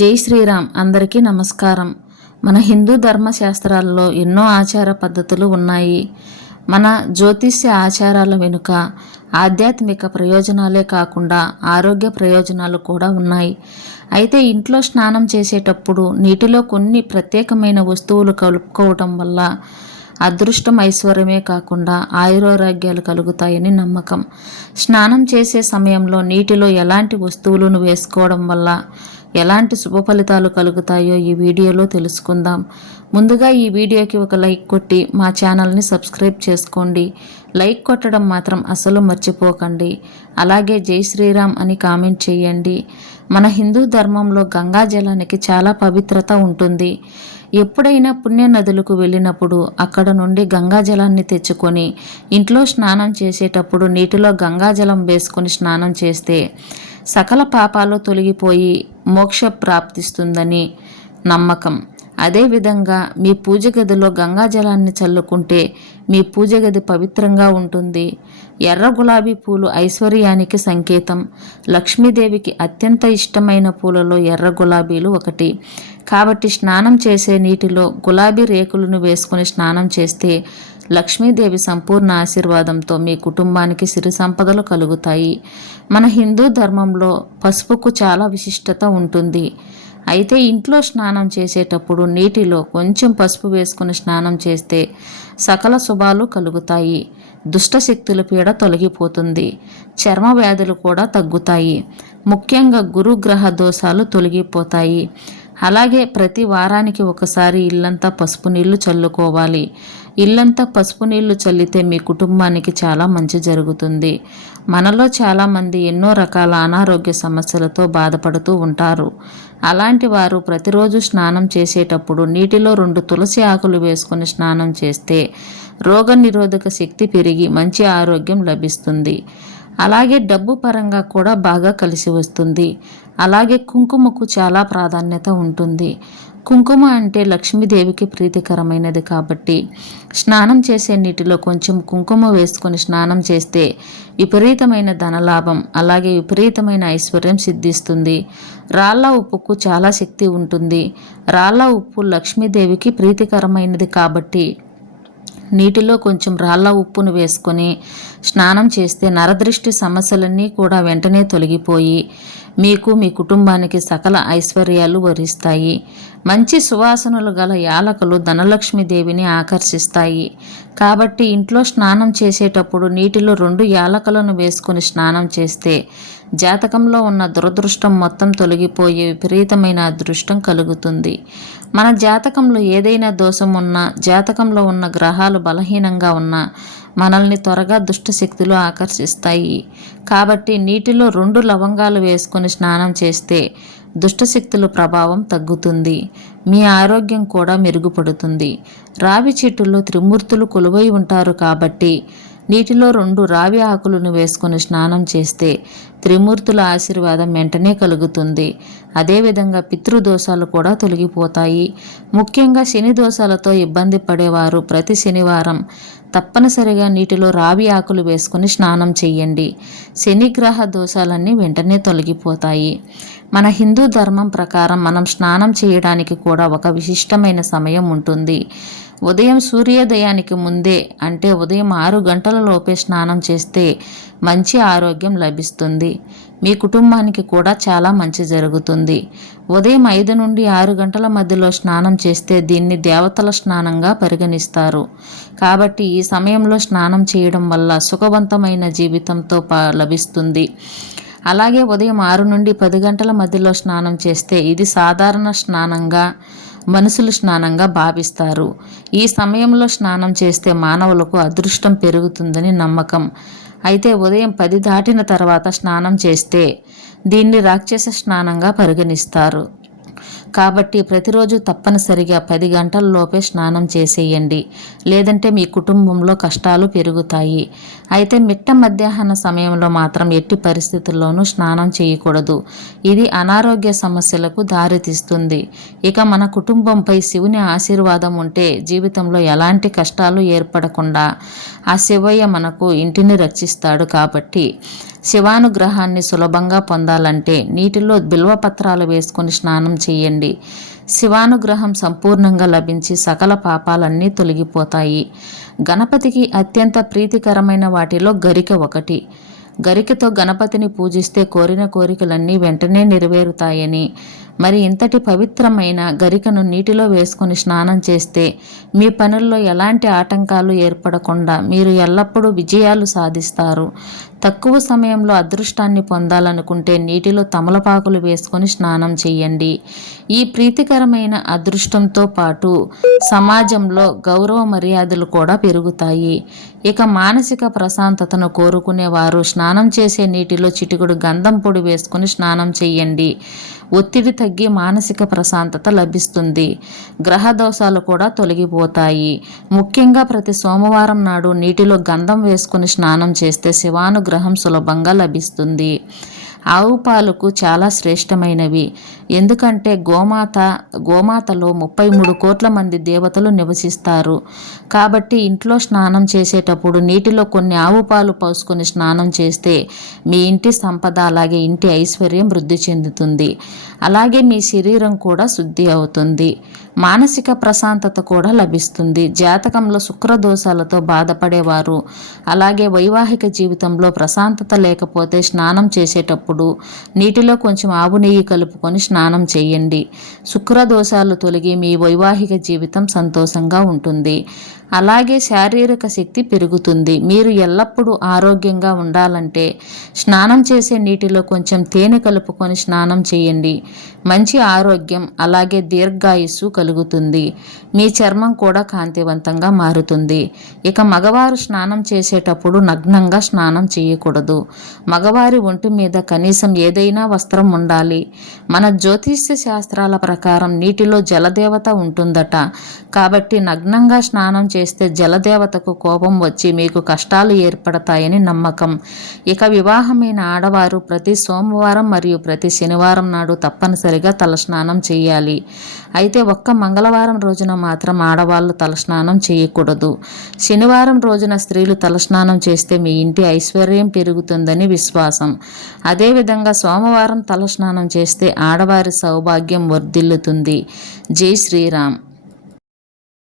జై శ్రీరామ్. అందరికీ నమస్కారం. మన హిందూ ధర్మశాస్త్రాల్లో ఎన్నో ఆచార పద్ధతులు ఉన్నాయి. మన జ్యోతిష్య ఆచారాల వెనుక ఆధ్యాత్మిక ప్రయోజనాలే కాకుండా ఆరోగ్య ప్రయోజనాలు కూడా ఉన్నాయి. అయితే ఇంట్లో స్నానం చేసేటప్పుడు నీటిలో కొన్ని ప్రత్యేకమైన వస్తువులు కలుపుకోవటం వల్ల అదృష్టం, ఐశ్వర్యమే కాకుండా ఆయురారోగ్యాలు కలుగుతాయని నమ్మకం. స్నానం చేసే సమయంలో నీటిలో ఎలాంటి వస్తువులను వేసుకోవడం వల్ల ఎలాంటి శుభ ఫలితాలు కలుగుతాయో ఈ వీడియోలో తెలుసుకుందాం. ముందుగా ఈ వీడియోకి ఒక లైక్ కొట్టి మా ఛానల్ని సబ్స్క్రైబ్ చేసుకోండి. లైక్ కొట్టడం మాత్రం అసలు మర్చిపోకండి. అలాగే జై శ్రీరామ్ అని కామెంట్ చేయండి. మన హిందూ ధర్మంలో గంగా జలానికి చాలా పవిత్రత ఉంటుంది. ఎప్పుడైనా పుణ్య నదులకు వెళ్ళినప్పుడు అక్కడ నుండి గంగా జలాన్ని తెచ్చుకొని ఇంట్లో స్నానం చేసేటప్పుడు నీటిలో గంగాజలం వేసుకొని స్నానం చేస్తే సకల పాపాలు తొలగిపోయి మోక్ష ప్రాప్తిస్తుందని నమ్మకం. అదేవిధంగా మీ పూజ గదిలో గంగాజలాన్ని చల్లుకుంటే మీ పూజ గది పవిత్రంగా ఉంటుంది. ఎర్ర గులాబీ పూలు ఐశ్వర్యానికి సంకేతం. లక్ష్మీదేవికి అత్యంత ఇష్టమైన పూలలో ఎర్ర గులాబీలు ఒకటి. కాబట్టి స్నానం చేసే నీటిలో గులాబీ రేకులను వేసుకుని స్నానం చేస్తే లక్ష్మీదేవి సంపూర్ణ ఆశీర్వాదంతో మీ కుటుంబానికి సిరి సంపదలు కలుగుతాయి. మన హిందూ ధర్మంలో పసుపుకు చాలా విశిష్టత ఉంటుంది. అయితే ఇంట్లో స్నానం చేసేటప్పుడు నీటిలో కొంచెం పసుపు వేసుకుని స్నానం చేస్తే సకల శుభాలు కలుగుతాయి. దుష్టశక్తుల పీడ తొలగిపోతుంది. చర్మ వ్యాధులు కూడా తగ్గుతాయి. ముఖ్యంగా గురుగ్రహ దోషాలు తొలగిపోతాయి. అలాగే ప్రతి వారానికి ఒకసారి ఇల్లంతా పసుపు నీళ్లు చల్లుకోవాలి. ఇల్లంతా పసుపు నీళ్లు చల్లితే మీ కుటుంబానికి చాలా మంచి జరుగుతుంది. మనలో చాలామంది ఎన్నో రకాల అనారోగ్య సమస్యలతో బాధపడుతూ ఉంటారు. అలాంటి వారు ప్రతిరోజు స్నానం చేసేటప్పుడు నీటిలో 2 తులసి ఆకులు వేసుకుని స్నానం చేస్తే రోగనిరోధక శక్తి పెరిగి మంచి ఆరోగ్యం లభిస్తుంది. అలాగే డబ్బు పరంగా కూడా బాగా కలిసి వస్తుంది. అలాగే కుంకుమకు చాలా ప్రాధాన్యత ఉంటుంది. కుంకుమ అంటే లక్ష్మీదేవికి ప్రీతికరమైనది కాబట్టి స్నానం చేసే నీటిలో కొంచెం కుంకుమ వేసుకొని స్నానం చేస్తే విపరీతమైన ధనలాభం, అలాగే విపరీతమైన ఐశ్వర్యం సిద్ధిస్తుంది. రాళ్ళ ఉప్పుకు చాలా శక్తి ఉంటుంది. రాళ్ళ ఉప్పు లక్ష్మీదేవికి ప్రీతికరమైనది కాబట్టి నీటిలో కొంచెం రాళ్ళ ఉప్పును వేసుకొని స్నానం చేస్తే నరదృష్టి సమస్యలన్నీ కూడా వెంటనే తొలగిపోయి మీకు, మీ కుటుంబానికి సకల ఐశ్వర్యాలు వరిస్తాయి. మంచి సువాసనలు గల యాలకులు ధనలక్ష్మీదేవిని ఆకర్షిస్తాయి. కాబట్టి ఇంట్లో స్నానం చేసేటప్పుడు నీటిలో 2 యాలకులను వేసుకొని స్నానం చేస్తే జాతకంలో ఉన్న దురదృష్టం మొత్తం తొలగిపోయి విపరీతమైన అదృష్టం కలుగుతుంది. మన జాతకంలో ఏదైనా దోషం ఉన్నా, జాతకంలో ఉన్న గ్రహాలు బలహీనంగా ఉన్నా మనల్ని త్వరగా దుష్టశక్తులు ఆకర్షిస్తాయి. కాబట్టి నీటిలో 2 లవంగాలు వేసుకొని స్నానం చేస్తే దుష్టశక్తుల ప్రభావం తగ్గుతుంది. మీ ఆరోగ్యం కూడా మెరుగుపడుతుంది. రావి చెట్టులో త్రిమూర్తులు కొలువై ఉంటారు కాబట్టి నీటిలో 2 రావి ఆకులను వేసుకొని స్నానం చేస్తే త్రిమూర్తుల ఆశీర్వాదం వెంటనే కలుగుతుంది. అదేవిధంగా పితృదోషాలు కూడా తొలగిపోతాయి. ముఖ్యంగా శని దోషాలతో ఇబ్బంది పడేవారు ప్రతి శనివారం తప్పనిసరిగా నీటిలో రావి ఆకులు వేసుకుని స్నానం చేయండి. శనిగ్రహ దోషాలన్నీ వెంటనే తొలగిపోతాయి. మన హిందూ ధర్మం ప్రకారం మనం స్నానం చేయడానికి కూడా ఒక విశిష్టమైన సమయం ఉంటుంది. ఉదయం సూర్యోదయానికి ముందే, అంటే ఉదయం 6 గంటల లోపే స్నానం చేస్తే మంచి ఆరోగ్యం లభిస్తుంది. మీ కుటుంబానికి కూడా చాలా మంచి జరుగుతుంది. ఉదయం 5 నుండి 6 గంటల మధ్యలో స్నానం చేస్తే దీన్ని దేవతల స్నానంగా పరిగణిస్తారు. కాబట్టి ఈ సమయంలో స్నానం చేయడం వల్ల సుఖవంతమైన జీవితంతో లభిస్తుంది. అలాగే ఉదయం 6 నుండి 10 గంటల మధ్యలో స్నానం చేస్తే ఇది సాధారణ స్నానంగా, మనుషులు స్నానంగా భావిస్తారు. ఈ సమయంలో స్నానం చేస్తే మానవులకు అదృష్టం పెరుగుతుందని నమ్మకం. అయితే ఉదయం 10 దాటిన తర్వాత స్నానం చేస్తే దీన్ని రాక్షస స్నానంగా పరిగణిస్తారు. కాబట్టి ప్రతిరోజు తప్పనిసరిగా 10 గంటల లోపే స్నానం చేసేయండి. లేదంటే మీ కుటుంబంలో కష్టాలు పెరుగుతాయి. అయితే మిట్ట మధ్యాహ్న సమయంలో మాత్రం ఎట్టి పరిస్థితుల్లోనూ స్నానం చేయకూడదు. ఇది అనారోగ్య సమస్యలకు దారితీస్తుంది. ఇక మన కుటుంబంపై శివుని ఆశీర్వాదం ఉంటే జీవితంలో ఎలాంటి కష్టాలు ఏర్పడకుండా ఆ శివయ్య మనకు ఇంటిని రక్షిస్తాడు. కాబట్టి శివానుగ్రహాన్ని సులభంగా పొందాలంటే నీటిలో బిల్వపత్రాలు వేసుకొని స్నానం చేయండి. శివానుగ్రహం సంపూర్ణంగా లభించి సకల పాపాలన్నీ తొలగిపోతాయి. గణపతికి అత్యంత ప్రీతికరమైన వాటిలో గరిక ఒకటి. గరికతో గణపతిని పూజిస్తే కోరిన కోరికలన్నీ వెంటనే నెరవేరుతాయని, మరి ఇంతటి పవిత్రమైన గరికను నీటిలో వేసుకొని స్నానం చేస్తే మీ పనుల్లో ఎలాంటి ఆటంకాలు ఏర్పడకుండా మీరు ఎల్లప్పుడూ విజయాలు సాధిస్తారు. తక్కువ సమయంలో అదృష్టాన్ని పొందాలనుకుంటే నీటిలో తమలపాకులు వేసుకొని స్నానం చేయండి. ఈ ప్రీతికరమైన అదృష్టంతో పాటు సమాజంలో గౌరవ మర్యాదలు కూడా పెరుగుతాయి. ఇక మానసిక ప్రశాంతతను కోరుకునేవారు స్నానం చేసే నీటిలో చిటికెడు గంధం పొడి వేసుకొని స్నానం చేయండి. ఒత్తిడి తగ్గి మానసిక ప్రశాంతత లభిస్తుంది. గ్రహ దోషాలు కూడా తొలగిపోతాయి. ముఖ్యంగా ప్రతి సోమవారం నాడు నీటిలో గంధం వేసుకొని స్నానం చేస్తే శివానుగ్రహం సులభంగా లభిస్తుంది. ఆవు పాలకు చాలా శ్రేష్టమైనవి. ఎందుకంటే గోమాతలో 33 కోట్ల మంది దేవతలు నివసిస్తారు. కాబట్టి ఇంట్లో స్నానం చేసేటప్పుడు నీటిలో కొన్ని ఆవు పాలు పోసుకొని స్నానం చేస్తే మీ ఇంటి సంపద అలాగే ఇంటి ఐశ్వర్యం వృద్ధి చెందుతుంది. అలాగే మీ శరీరం కూడా శుద్ధి అవుతుంది. మానసిక ప్రశాంతత కూడా లభిస్తుంది. జాతకంలో శుక్రదోషాలతో బాధపడేవారు అలాగే వైవాహిక జీవితంలో ప్రశాంతత లేకపోతే స్నానం చేసేటప్పుడు నీటిలో కొంచెం ఆవు నెయ్యి కలుపుకొని స్నానం చేయండి. శుక్రదోషాలు తొలగి మీ వైవాహిక జీవితం సంతోషంగా ఉంటుంది. అలాగే శారీరక శక్తి పెరుగుతుంది. మీరు ఎల్లప్పుడూ ఆరోగ్యంగా ఉండాలంటే స్నానం చేసే నీటిలో కొంచెం తేనె కలుపుకొని స్నానం చేయండి. మంచి ఆరోగ్యం అలాగే దీర్ఘాయుస్సు కలుగుతుంది. మీ చర్మం కూడా కాంతివంతంగా మారుతుంది. ఇక మగవారు స్నానం చేసేటప్పుడు నగ్నంగా స్నానం చేయకూడదు. మగవారి ఒంటి మీద కనీసం ఏదైనా వస్త్రం ఉండాలి. మన జ్యోతిష్య శాస్త్రాల ప్రకారం నీటిలో జలదేవత ఉంటుందట. కాబట్టి నగ్నంగా స్నానం చేస్తే జలదేవతకు కోపం వచ్చి మీకు కష్టాలు ఏర్పడతాయని నమ్మకం. ఇక వివాహమైన ఆడవారు ప్రతి సోమవారం మరియు ప్రతి శనివారం నాడు తప్పనిసరిగా తలస్నానం చేయాలి. అయితే ఒక్క మంగళవారం రోజున మాత్రం ఆడవాళ్ళు తలస్నానం చేయకూడదు. శనివారం రోజున స్త్రీలు తలస్నానం చేస్తే మీ ఇంటి ఐశ్వర్యం పెరుగుతుందని విశ్వాసం. అదేవిధంగా సోమవారం తలస్నానం చేస్తే ఆడవారి సౌభాగ్యం వర్ధిల్లుతుంది. జై శ్రీరామ్.